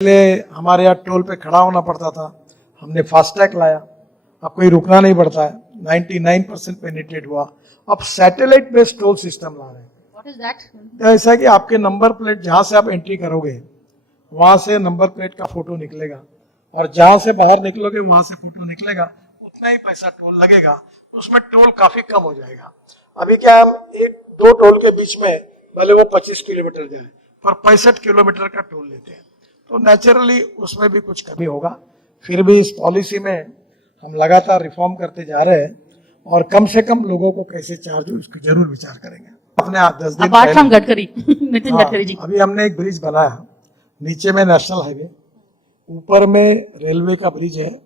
पहले हमारे यहाँ टोल पे खड़ा होना पड़ता था, हमने फास्टैग लाया, अब कोई रुकना नहीं पड़ता है, 99% पेनिट्रेट हुआ। अब सैटेलाइट बेस्ड टोल सिस्टम ला रहे हैं। What is that? तो ऐसा है कि आपके नंबर प्लेट जहां से आप एंट्री करोगे वहां से नंबर प्लेट का फोटो निकलेगा और जहां से बाहर निकलोगे वहां से फोटो निकलेगा, उतना ही पैसा टोल लगेगा, उसमें टोल काफी कम हो जाएगा। अभी क्या हम एक दो टोल के बीच में भले वो 25 किलोमीटर जाए पर 65 किलोमीटर का टोल लेते हैं, तो नेचुरली उसमें भी कुछ कमी होगा। फिर भी इस पॉलिसी में हम लगातार रिफॉर्म करते जा रहे हैं और कम से कम लोगों को कैसे चार्ज हो इसको जरूर विचार करेंगे। अपने 10 दिन अपार्ट फ्रॉम गडकरी नितिन गडकरी जी, अभी हमने एक ब्रिज बनाया, नीचे में नेशनल हाईवे, ऊपर में रेलवे का ब्रिज है,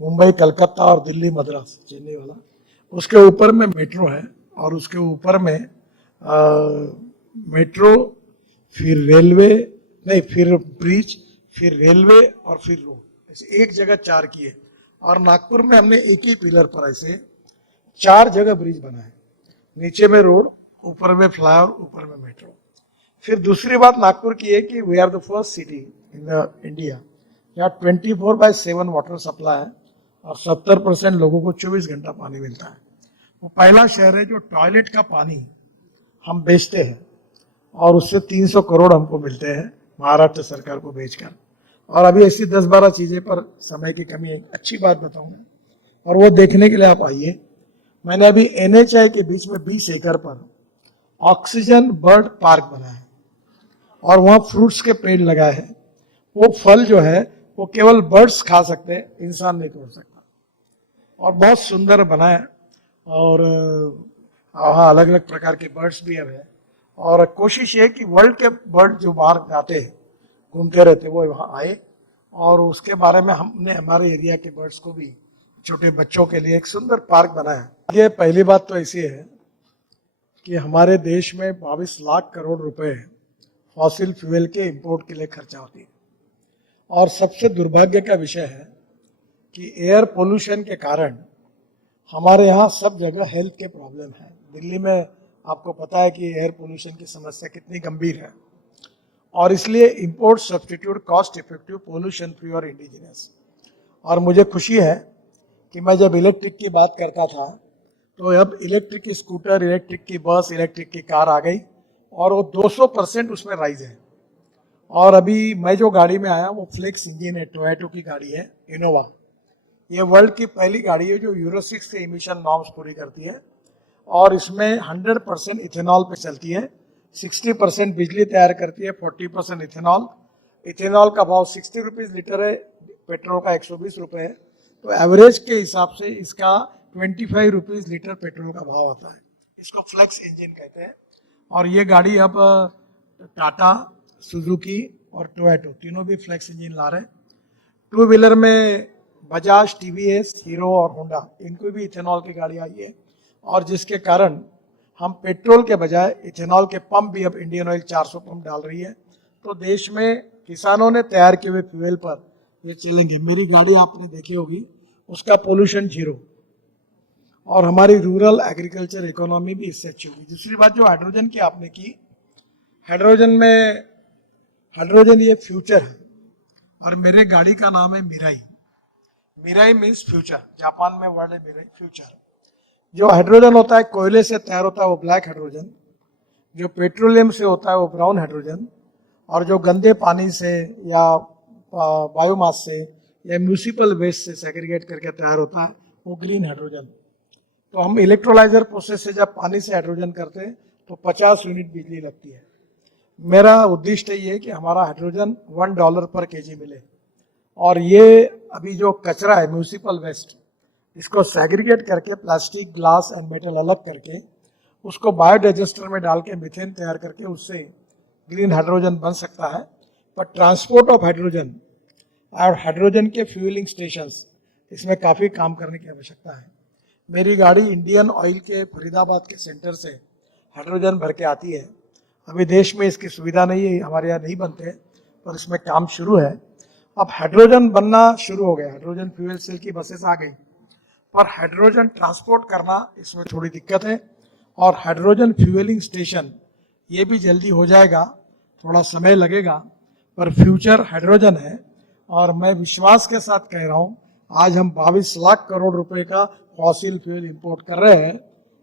मुंबई कलकत्ता और दिल्ली मद्रास चेन्नई वाला, उसके ऊपर में मेट्रो है और उसके ऊपर में मेट्रो, फिर रेलवे, नहीं फिर ब्रिज, फिर रेलवे और फिर रोड, ऐसे एक जगह 4 किए। और नागपुर में हमने एक ही पिलर पर ऐसे 4 जगह ब्रिज बनाए, नीचे में रोड, ऊपर में फ्लाईओवर, ऊपर में मेट्रो। फिर दूसरी बात नागपुर की है कि we are the first city in the India यहाँ 24/7 वाटर सप्लाई है और 70% लोगों को 24 घंटा पानी मिलता है। वो पहला शहर है जो टॉयलेट का पानी हम बेचते हैं और उससे 300 करोड़ हमको मिलते हैं महाराष्ट्र सरकार को बेचकर। और अभी ऐसी 10-12 चीजें पर समय की कमी है, अच्छी बात बताऊंगा और वो देखने के लिए आप आइए। मैंने अभी NHI के बीच में 20 एकड़ पर ऑक्सीजन बर्ड पार्क बनाया है और वहाँ फ्रूट्स के पेड़ लगाए हैं। वो फल जो है वो केवल बर्ड्स खा सकते हैं, इंसान नहीं तोड़ सकता, और बहुत सुंदर बना है। और वहाँ अलग अलग प्रकार के बर्ड्स भी अब है और कोशिश है कि वर्ल्ड के बर्ड जो बाहर जाते हैं घूमते रहते वो वहाँ आए, और उसके बारे में हमने हमारे एरिया के बर्ड्स को भी छोटे बच्चों के लिए एक सुंदर पार्क बनाया। ये पहली बात तो ऐसी है कि हमारे देश में 22 लाख करोड़ रुपए फॉसिल फ्यूल के इंपोर्ट के लिए खर्चा होती है, और सबसे दुर्भाग्य का विषय है कि एयर पोल्यूशन के कारण हमारे यहाँ सब जगह हेल्थ के प्रॉब्लम है। दिल्ली में आपको पता है कि एयर पोल्यूशन की समस्या कितनी गंभीर है, और इसलिए import substitute cost effective pollution free और इंडिजिनस। और मुझे खुशी है कि मैं जब इलेक्ट्रिक की बात करता था तो अब इलेक्ट्रिक की स्कूटर, इलेक्ट्रिक की बस, इलेक्ट्रिक की कार आ गई और वो 200% उसमें राइज है। और अभी मैं जो गाड़ी में आया वो फ्लेक्स इंजन है, टोयोटा की गाड़ी है, इनोवा। ये वर्ल्ड की पहली गाड़ी है जो यूरो 6 से इमिशन नॉर्म्स पूरी करती है और इसमें 100% इथेनॉल पे चलती है, 60% बिजली तैयार करती है, 40% इथेनॉल। इथेनॉल का भाव 60 रुपीज़ लीटर है, पेट्रोल का 120 रुपये है, तो एवरेज के हिसाब से इसका 25 रुपीज़ लीटर पेट्रोल का भाव होता है। इसको फ्लेक्स इंजन कहते हैं। और ये गाड़ी अब टाटा, सुजुकी और टोयोटा तीनों भी फ्लेक्स इंजन ला रहे हैं। 2 व्हीलर में बजाज, TVS, हीरो और होंडा, इनको भी इथेनॉल की गाड़ी आई है, और जिसके कारण हम पेट्रोल के बजाय इथेनॉल के पंप भी अब इंडियन ऑयल 400 पंप डाल रही है। तो देश में किसानों ने तैयार किए हुए फ्यूल पर ये चलेंगे। मेरी गाड़ी आपने देखी होगी, उसका पोल्यूशन 0, और हमारी रूरल एग्रीकल्चर इकोनॉमी भी इससे अच्छी होगी। दूसरी बात जो हाइड्रोजन की आपने की, हाइड्रोजन ये फ्यूचर है, और मेरे गाड़ी का नाम है Mirai. Mirai means future, Japan में वर्ड है मिराई, फ्यूचर। जो हाइड्रोजन होता है कोयले से तैयार होता है वो ब्लैक हाइड्रोजन, जो पेट्रोलियम से होता है वो ब्राउन हाइड्रोजन, और जो गंदे पानी से या बायोमास से या म्यूनिसिपल वेस्ट से सेग्रीगेट करके तैयार होता है वो ग्रीन हाइड्रोजन। तो हम इलेक्ट्रोलाइजर प्रोसेस से जब पानी से हाइड्रोजन करते हैं तो 50 यूनिट बिजली लगती है। मेरा उद्देश्य ये है कि हमारा हाइड्रोजन $1 पर kg मिले, और ये अभी जो कचरा है म्यूनिसिपल वेस्ट, इसको सेग्रीगेट करके प्लास्टिक, ग्लास एंड मेटल अलग करके उसको बायोडाइजेस्टर में डाल के मीथेन तैयार करके उससे ग्रीन हाइड्रोजन बन सकता है। पर ट्रांसपोर्ट ऑफ हाइड्रोजन और हाइड्रोजन के फ्यूलिंग स्टेशंस, इसमें काफ़ी काम करने की आवश्यकता है। मेरी गाड़ी इंडियन ऑयल के फरीदाबाद के सेंटर से हाइड्रोजन भर के आती है। अभी देश में इसकी सुविधा नहीं है, हमारे यहाँ नहीं बनते, पर इसमें काम शुरू है। अब हाइड्रोजन बनना शुरू हो गया, हाइड्रोजन फ्यूल सेल की बसेस आ गई, पर हाइड्रोजन ट्रांसपोर्ट करना इसमें थोड़ी दिक्कत है। और हाइड्रोजन फ्यूलिंग स्टेशन ये भी जल्दी हो जाएगा, थोड़ा समय लगेगा, पर फ्यूचर हाइड्रोजन है। और मैं विश्वास के साथ कह रहा हूं, आज हम 22 लाख करोड़ रुपए का फॉसिल फ्यूल इंपोर्ट कर रहे हैं।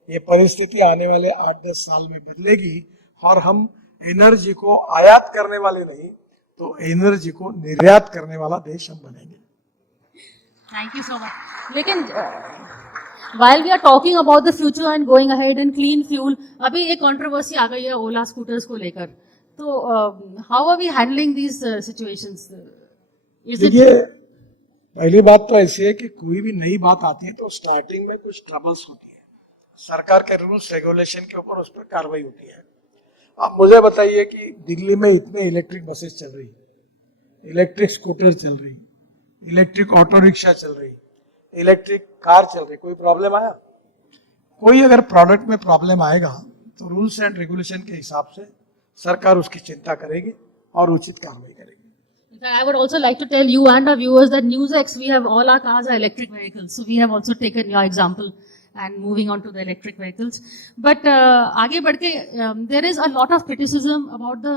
ये परिस्थिति आने वाले 8-10 साल में बदलेगी और हम एनर्जी को आयात करने वाले नहीं, तो एनर्जी को निर्यात करने वाला देश हम बनेंगे। Thank you so much. लेकिन while we are talking about the future and going ahead and clean fuel, अभी एक कंट्रोवर्सी आ गई है ओला स्कूटर्स को लेकर, तो how are we handling these situations? देखिए, पहली बात तो ऐसी है कि कोई भी नई बात आती है तो स्टार्टिंग में कुछ ट्रबल्स होती है, सरकार के रूल्स रेगुलेशन के ऊपर उस पर कार्रवाई होती है। अब मुझे बताइए कि दिल्ली में इतने इलेक्ट्रिक बसेस चल रही, इलेक्ट्रिक स्कूटर चल रही, इलेक्ट्रिक ऑटो रिक्शा चल रही, इलेक्ट्रिक कार चल रही, कोई प्रॉब्लम आया? कोई अगर प्रोडक्ट में प्रॉब्लम आएगा तो रूल्स एंड रेगुलेशन के हिसाब से सरकार उसकी चिंता करेगी और उचित कार्रवाई करेगी। I would also like to tell you and our viewers that NewsX, we have all our cars are electric vehicles. So we have also taken your example and moving on to the electric vehicles. But आगे बढ़ के there is a lot of criticism about the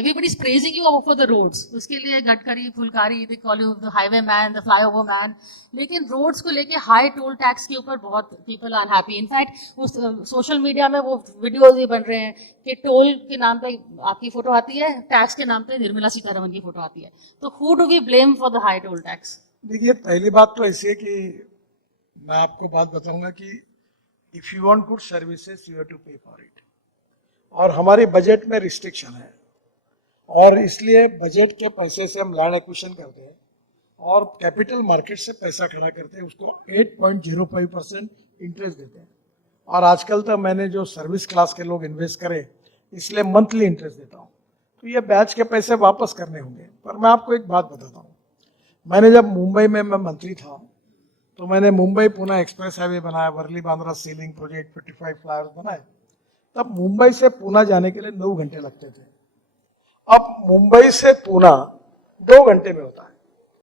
everybody is praising you for the roads. उसके लिए Gadkari, Phulkari, they call you the highway man, the flyover man. लेकिन roads को लेके high toll tax के ऊपर बहुत people are unhappy. In fact, उस social media में वो वीडियोज भी बन रहे हैं कि टोल के नाम पे आपकी फोटो आती है, टैक्स के नाम पे निर्मला सीतारमण की फोटो आती है। तो who do we blame for the high toll tax? देखिए, पहली बात तो ऐसी है कि मैं आपको बात बताऊंगा कि if you want good services you have to pay for it, और हमारे बजट में रिस्ट्रिक्शन है, और इसलिए बजट के पैसे से हम लैंड एक्विजिशन करते हैं और कैपिटल मार्केट से पैसा खड़ा करते हैं, उसको 8.05% इंटरेस्ट देते हैं। और आजकल तो मैंने जो सर्विस क्लास के लोग इन्वेस्ट करे, इसलिए मंथली इंटरेस्ट देता हूँ, तो ये बैच के पैसे वापस करने होंगे। पर मैं आपको एक बात बताता हूँ, मैंने जब मुंबई में मैं मंत्री था तो मैंने मुंबई पुणे एक्सप्रेस हाईवे बनाया, Worli Bandra sea link project, 55 flyovers बनाए। तब मुंबई से पुणे जाने के लिए 9 घंटे लगते थे, अब मुंबई से पुणे 2 घंटे में होता है।